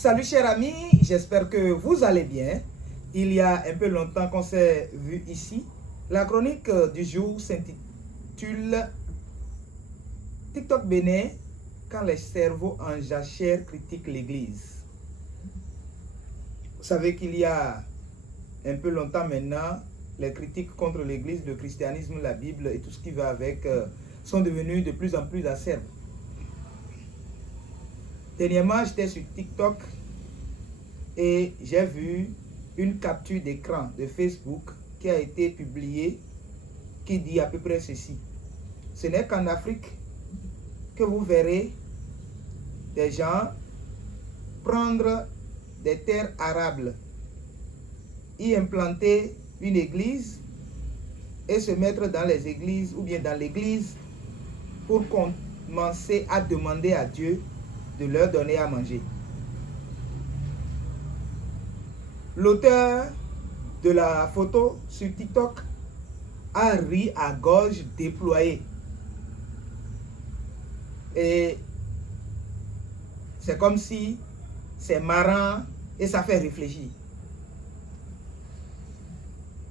Salut chers amis, j'espère que vous allez bien. Il y a un peu longtemps qu'on s'est vu ici. La chronique du jour s'intitule TikTok Bénin, quand les cerveaux en jachère critiquent l'église. Vous savez qu'il y a un peu longtemps maintenant, les critiques contre l'église, le christianisme, la Bible et tout ce qui va avec sont devenus de plus en plus acerbes. Dernièrement, j'étais sur TikTok et j'ai vu une capture d'écran de Facebook qui a été publiée qui dit à peu près ceci. Ce n'est qu'en Afrique que vous verrez des gens prendre des terres arables, y implanter une église et se mettre dans les églises ou bien dans l'église pour commencer à demander à Dieu de leur donner à manger. L'auteur de la photo sur TikTok a ri à gorge déployée. Et c'est comme si c'est marrant et ça fait réfléchir.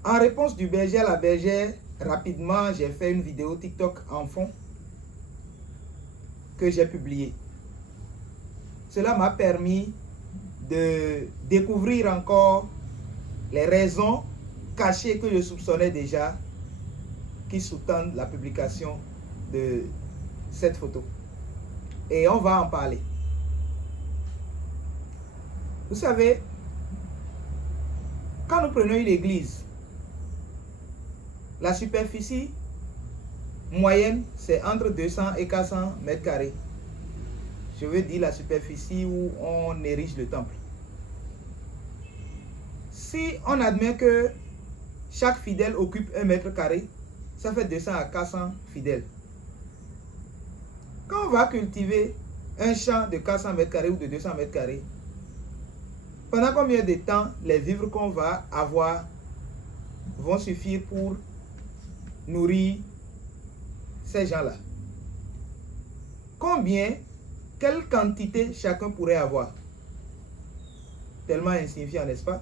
En réponse du berger à la bergère, rapidement, j'ai fait une vidéo TikTok en fond que j'ai publiée. Cela m'a permis de découvrir encore les raisons cachées que je soupçonnais déjà qui sous-tendent la publication de cette photo. Et on va en parler. Vous savez, quand nous prenons une église, la superficie moyenne, c'est entre 200 et 400 mètres carrés. Je veux dire la superficie où on érige le temple. Si on admet que chaque fidèle occupe 1 mètre carré, ça fait 200 à 400 fidèles. Quand on va cultiver un champ de 400 mètres carrés ou de 200 mètres carrés, pendant combien de temps les vivres qu'on va avoir vont suffire pour nourrir ces gens-là? Quelle quantité chacun pourrait avoir? Tellement insignifiant, n'est-ce pas?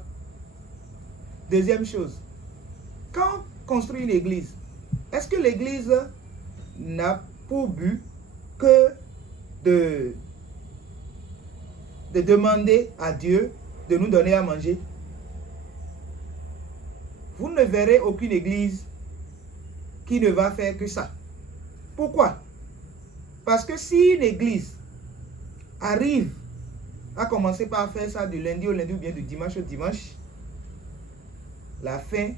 Deuxième chose, quand on construit une église, est-ce que l'église n'a pour but que de demander à Dieu de nous donner à manger? Vous ne verrez aucune église qui ne va faire que ça. Pourquoi? Parce que si une église arrive à commencer par faire ça du lundi au lundi ou bien du dimanche au dimanche, la faim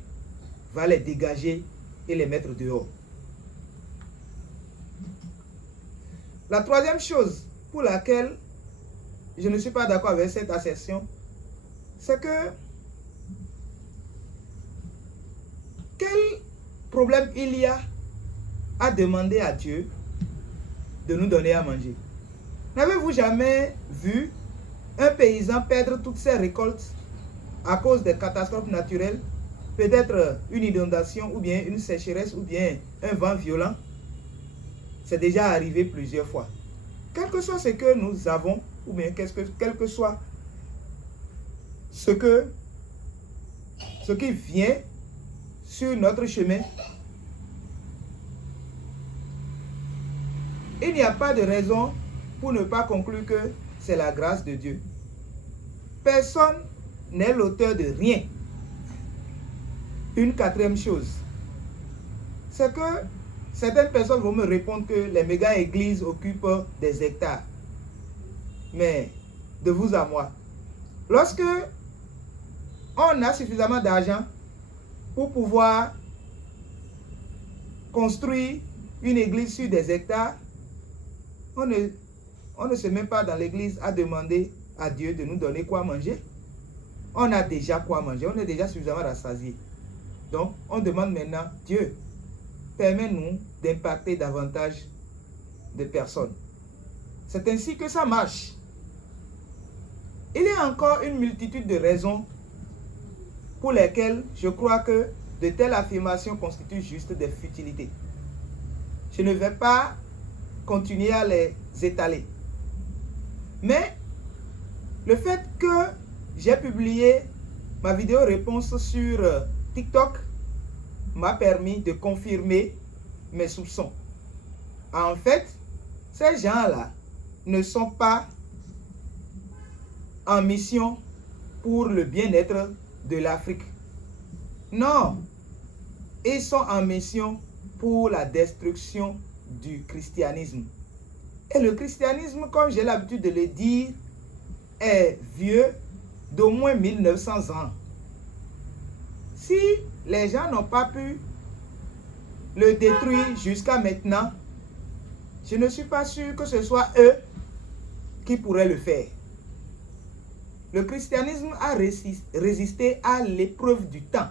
va les dégager et les mettre dehors. La troisième chose pour laquelle je ne suis pas d'accord avec cette assertion, c'est que quel problème il y a à demander à Dieu de nous donner à manger? N'avez-vous jamais vu un paysan perdre toutes ses récoltes à cause des catastrophes naturelles? Peut-être une inondation ou bien une sécheresse ou bien un vent violent? C'est déjà arrivé plusieurs fois. Quel que soit ce que nous avons ou bien quel que soit ce qui vient sur notre chemin, il n'y a pas de raison pour ne pas conclure que c'est la grâce de Dieu. Personne n'est l'auteur de rien. Une quatrième chose, c'est que certaines personnes vont me répondre que les méga-églises occupent des hectares. Mais de vous à moi, lorsque on a suffisamment d'argent pour pouvoir construire une église sur des hectares, on ne se met pas dans l'église à demander à Dieu de nous donner quoi manger. On a déjà quoi manger, on est déjà suffisamment rassasié. Donc, on demande maintenant, Dieu, permets-nous d'impacter davantage de personnes. C'est ainsi que ça marche. Il y a encore une multitude de raisons pour lesquelles je crois que de telles affirmations constituent juste des futilités. Je ne vais pas continuer à les étaler. Mais Le fait que j'ai publié ma vidéo réponse sur TikTok m'a permis de confirmer mes soupçons. En fait, ces gens-là ne sont pas en mission pour le bien-être de l'Afrique. Non, ils sont en mission pour la destruction du christianisme. Et le christianisme, comme j'ai l'habitude de le dire, est vieux d'au moins 1900 ans. Si les gens n'ont pas pu le détruire jusqu'à maintenant, je ne suis pas sûr que ce soit eux qui pourraient le faire. Le christianisme a résisté à l'épreuve du temps.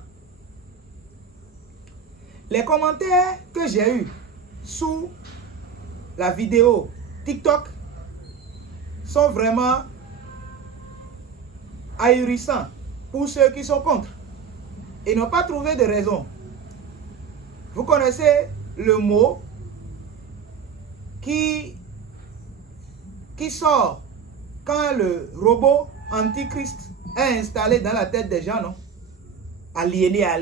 Les commentaires que j'ai eus sous la vidéo TikTok sont vraiment ahurissants pour ceux qui sont contre. Ils n'ont pas trouvé de raison. Vous connaissez le mot qui sort quand le robot antichrist est installé dans la tête des gens, non? Aliéné à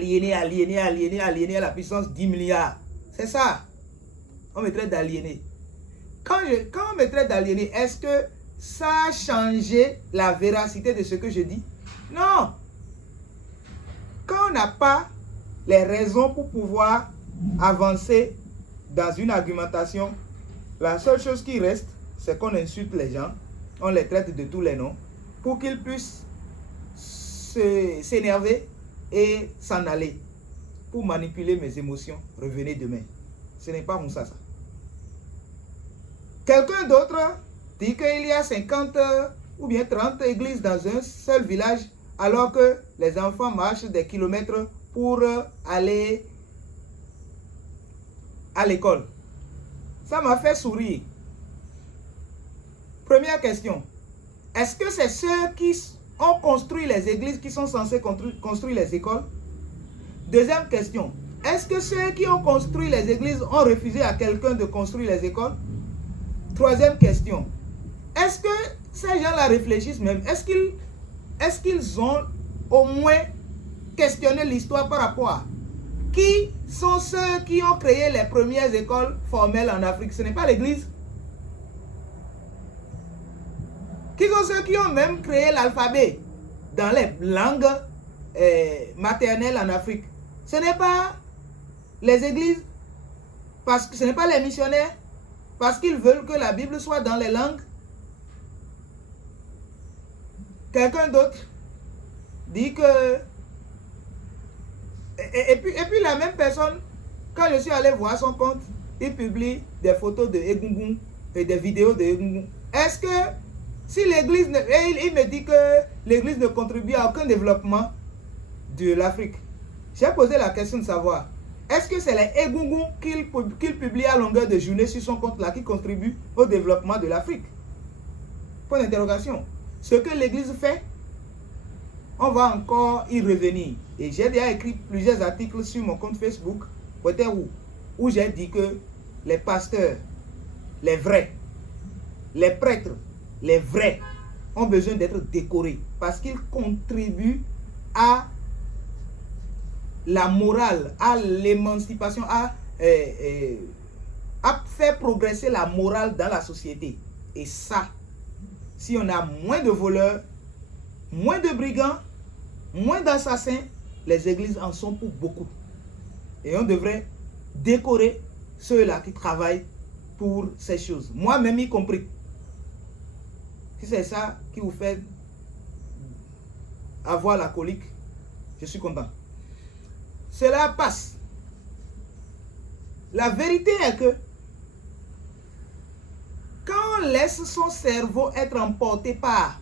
la puissance 10 milliards. C'est ça. On me traite d'aliéné. Quand on me traite d'aliéné, est-ce que ça a changé la véracité de ce que je dis? Non. Quand on n'a pas les raisons pour pouvoir avancer dans une argumentation, la seule chose qui reste, c'est qu'on insulte les gens, on les traite de tous les noms, pour qu'ils puissent s'énerver et s'en aller. Pour manipuler mes émotions, revenez demain. Ce n'est pas Moussa ça. Quelqu'un d'autre dit qu'il y a 50 ou bien 30 églises dans un seul village, alors que les enfants marchent des kilomètres pour aller à l'école. Ça m'a fait sourire. Première question. Est-ce que c'est ceux qui ont construit les églises qui sont censés construire les écoles? Deuxième question. Est-ce que ceux qui ont construit les églises ont refusé à quelqu'un de construire les écoles? Troisième question. Est-ce que ces gens-là réfléchissent même? Est-ce qu'ils ont au moins questionné l'histoire par rapport à qui sont ceux qui ont créé les premières écoles formelles en Afrique? Ce n'est pas l'église. Qui sont ceux qui ont même créé l'alphabet dans les langues maternelles en Afrique? Ce n'est pas les églises, parce que ce n'est pas les missionnaires, parce qu'ils veulent que la Bible soit dans les langues. Quelqu'un d'autre dit que... Et puis la même personne, quand je suis allé voir son compte, il publie des photos de Egungun et des vidéos de Egungun. Est-ce que si l'église... Il me dit que l'église ne contribue à aucun développement de l'Afrique. J'ai posé la question de savoir, est-ce que c'est les Egungun qu'il publie à longueur de journée sur son compte là qui contribuent au développement de l'Afrique? Point d'interrogation. Ce que l'église fait, on va encore y revenir. Et j'ai déjà écrit plusieurs articles sur mon compte Facebook, où j'ai dit que les pasteurs, les vrais, les prêtres, les vrais, ont besoin d'être décorés parce qu'ils contribuent à la morale, à l'émancipation, à faire progresser la morale dans la société. Et ça, si on a moins de voleurs, moins de brigands, moins d'assassins, les églises en sont pour beaucoup. Et on devrait décorer ceux-là qui travaillent pour ces choses. Moi-même y compris. Si c'est ça qui vous fait avoir la colique, je suis content. Cela passe. La vérité est que quand on laisse son cerveau être emporté par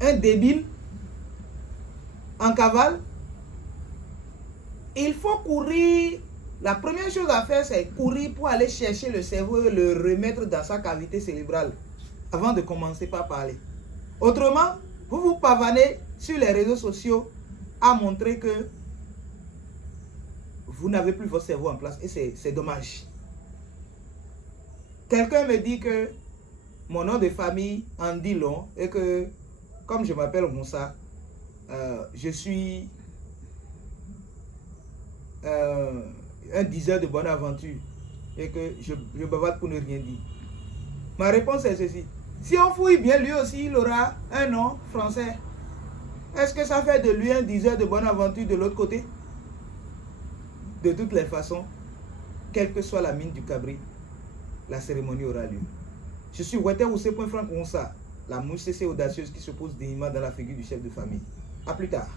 un débile en cavale, il faut courir. La première chose à faire, c'est courir pour aller chercher le cerveau et le remettre dans sa cavité cérébrale avant de commencer par parler. Autrement, vous vous pavanez sur les réseaux sociaux à montrer que vous n'avez plus votre cerveau en place et c'est dommage. Quelqu'un me dit que mon nom de famille en dit long et que comme je m'appelle Moussa, je suis un diseur de bonne aventure et que je bavarde pour ne rien dire. Ma réponse est ceci. Si on fouille bien, lui aussi, il aura un nom français. Est-ce que ça fait de lui un diseur de bonne aventure de l'autre côté? De toutes les façons, quelle que soit la mine du cabri, la cérémonie aura lieu. Je suis Weteroussé.Franck Moussa, la mouche cessée audacieuse qui se pose dignement dans la figure du chef de famille. A plus tard.